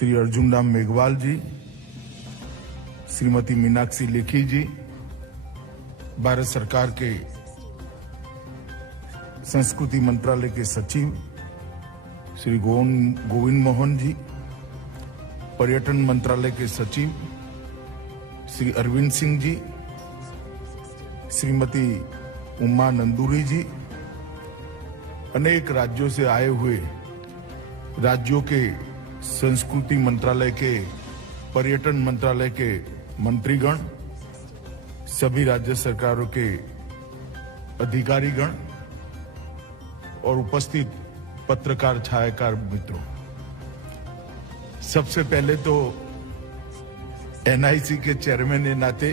श्री अर्जुन राम मेघवाल जी, श्रीमती मीनाक्षी लेखी जी, भारत सरकार के संस्कृति मंत्रालय के सचिव श्री गोविंद मोहन जी, पर्यटन मंत्रालय के सचिव श्री अरविंद सिंह जी, श्रीमती उमा नंदूरी जी, अनेक राज्यों से आए हुए राज्यों के संस्कृति मंत्रालय के, पर्यटन मंत्रालय के मंत्रीगण, सभी राज्य सरकारों के अधिकारीगण और उपस्थित पत्रकार छायाकार मित्रों, सबसे पहले तो एनआईसी के चेयरमैन के नाते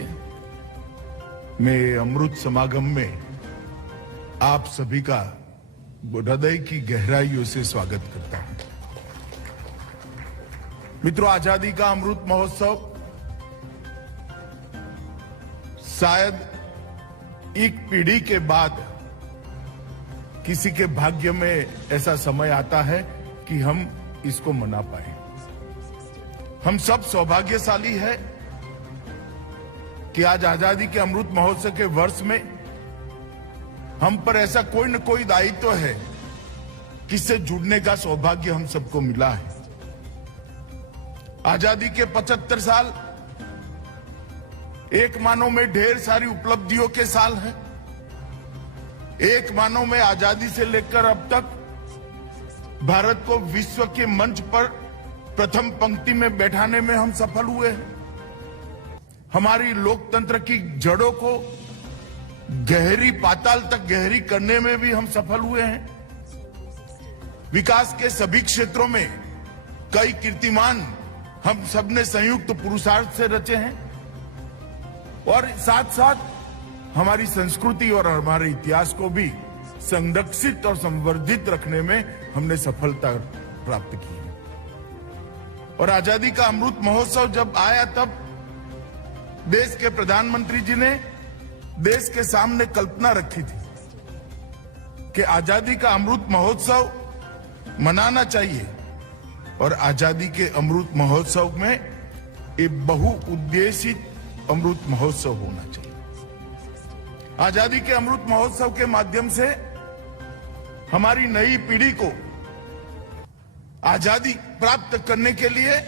मैं अमृत समागम में आप सभी का हृदय की गहराइयों से स्वागत करता हूं। मित्रों, आजादी का अमृत महोत्सव शायद एक पीढ़ी के बाद किसी के भाग्य में ऐसा समय आता है कि हम इसको मना पाए। हम सब सौभाग्यशाली है कि आज आजादी के अमृत महोत्सव के वर्ष में हम पर ऐसा कोई न कोई दायित्व है किससे जुड़ने का सौभाग्य हम सबको मिला है। आजादी के 75 साल एक मानो में ढेर सारी उपलब्धियों के साल हैं। एक मानो में आजादी से लेकर अब तक भारत को विश्व के मंच पर प्रथम पंक्ति में बैठाने में हम सफल हुए हैं। हमारी लोकतंत्र की जड़ों को गहरी पाताल तक गहरी करने में भी हम सफल हुए हैं। विकास के सभी क्षेत्रों में कई कीर्तिमान हम सबने संयुक्त पुरुषार्थ से रचे हैं और साथ साथ हमारी संस्कृति और हमारे इतिहास को भी संरक्षित और संवर्धित रखने में हमने सफलता प्राप्त की है। और आजादी का अमृत महोत्सव जब आया तब देश के प्रधानमंत्री जी ने देश के सामने कल्पना रखी थी कि आजादी का अमृत महोत्सव मनाना चाहिए और आजादी के अमृत महोत्सव में एक बहुउद्देशित अमृत महोत्सव होना चाहिए। आजादी के अमृत महोत्सव के माध्यम से हमारी नई पीढ़ी को आजादी प्राप्त करने के लिए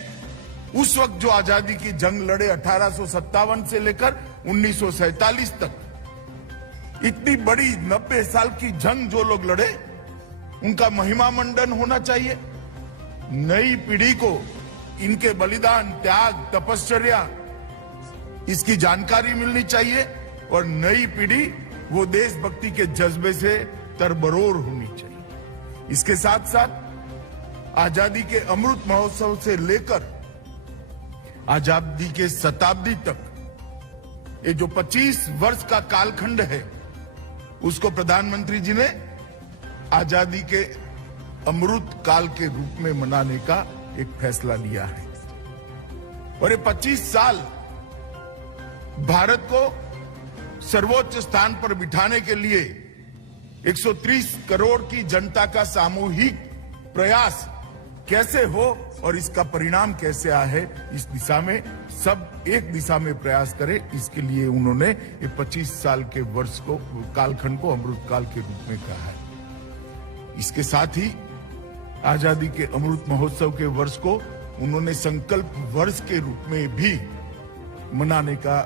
उस वक्त जो आजादी की जंग लड़े 1857 से लेकर 1947 तक, इतनी बड़ी 90 साल की जंग जो लोग लड़े उनका महिमा मंडन होना चाहिए। नई पीढ़ी को इनके बलिदान, त्याग, तपश्चर्या इसकी जानकारी मिलनी चाहिए और नई पीढ़ी वो देशभक्ति के जज्बे से तरबरोर होनी चाहिए। इसके साथ साथ आजादी के अमृत महोत्सव से लेकर आजादी के शताब्दी तक ये जो 25 वर्ष का कालखंड है उसको प्रधानमंत्री जी ने आजादी के अमृत काल के रूप में मनाने का एक फैसला लिया है। और ये 25 साल भारत को सर्वोच्च स्थान पर बिठाने के लिए 130 करोड़ की जनता का सामूहिक प्रयास कैसे हो और इसका परिणाम कैसे आए है, इस दिशा में सब एक दिशा में प्रयास करें, इसके लिए उन्होंने ये 25 साल के वर्ष को, कालखंड को अमृत काल के रूप में कहा है। इसके साथ ही आजादी के अमृत महोत्सव के वर्ष को उन्होंने संकल्प वर्ष के रूप में भी मनाने का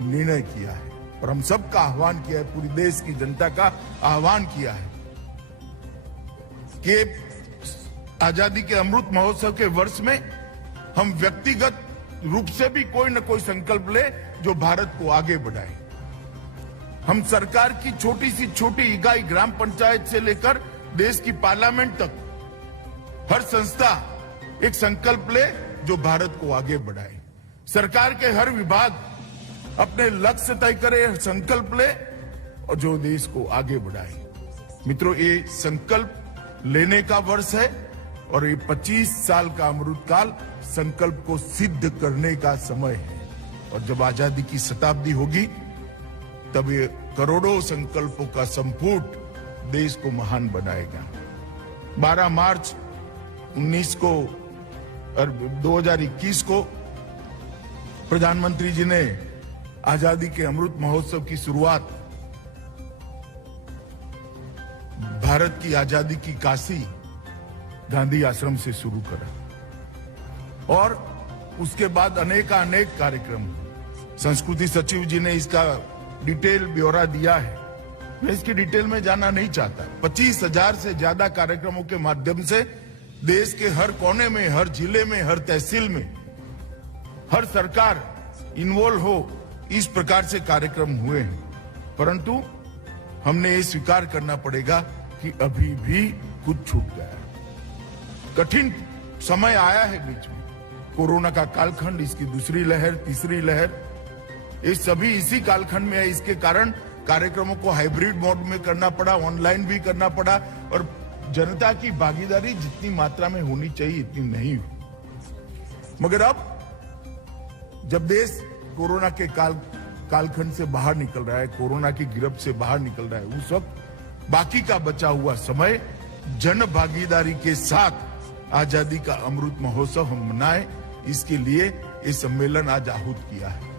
निर्णय किया है और हम सबका आह्वान किया है, पूरी देश की जनता का आह्वान किया है कि आजादी के अमृत महोत्सव के वर्ष में हम व्यक्तिगत रूप से भी कोई न कोई संकल्प ले जो भारत को आगे बढ़ाए। हम सरकार की छोटी सी छोटी इकाई ग्राम पंचायत से लेकर देश की पार्लियामेंट तक हर संस्था एक संकल्प ले जो भारत को आगे बढ़ाए। सरकार के हर विभाग अपने लक्ष्य तय करे, संकल्प ले और जो देश को आगे बढ़ाए। मित्रों, ये संकल्प लेने का वर्ष है और ये 25 साल का अमृतकाल संकल्प को सिद्ध करने का समय है। और जब आजादी की शताब्दी होगी तब ये करोड़ों संकल्पों का संपुट देश को महान बनाएगा। 12 मार्च 19 को और 2021 को प्रधानमंत्री जी ने आजादी के अमृत महोत्सव की शुरुआत भारत की आजादी की काशी गांधी आश्रम से शुरू करा और उसके बाद अनेक कार्यक्रम। संस्कृति सचिव जी ने इसका डिटेल ब्यौरा दिया है, मैं इसकी डिटेल में जाना नहीं चाहता। 25,000 से ज्यादा कार्यक्रमों के माध्यम से देश के हर कोने में, हर जिले में, हर तहसील में, हर सरकार इन्वॉल्व हो, इस प्रकार से कार्यक्रम हुए हैं। परंतु हमने ये स्वीकार करना पड़ेगा कि अभी भी कुछ छूट गया है। कठिन समय आया है बीच में, कोरोना का कालखंड, इसकी दूसरी लहर, तीसरी लहर, ये सभी इसी कालखंड में है। इसके कारण कार्यक्रमों को हाइब्रिड मोड में करना पड़ा, ऑनलाइन भी करना पड़ा और जनता की भागीदारी जितनी मात्रा में होनी चाहिए इतनी नहीं हुई। मगर अब जब देश कोरोना के कालखंड से बाहर निकल रहा है, कोरोना की गिरफ्त से बाहर निकल रहा है, उस वक्त बाकी का बचा हुआ समय जन भागीदारी के साथ आजादी का अमृत महोत्सव हम मनाएं, इसके लिए ये सम्मेलन आज आहूत किया है।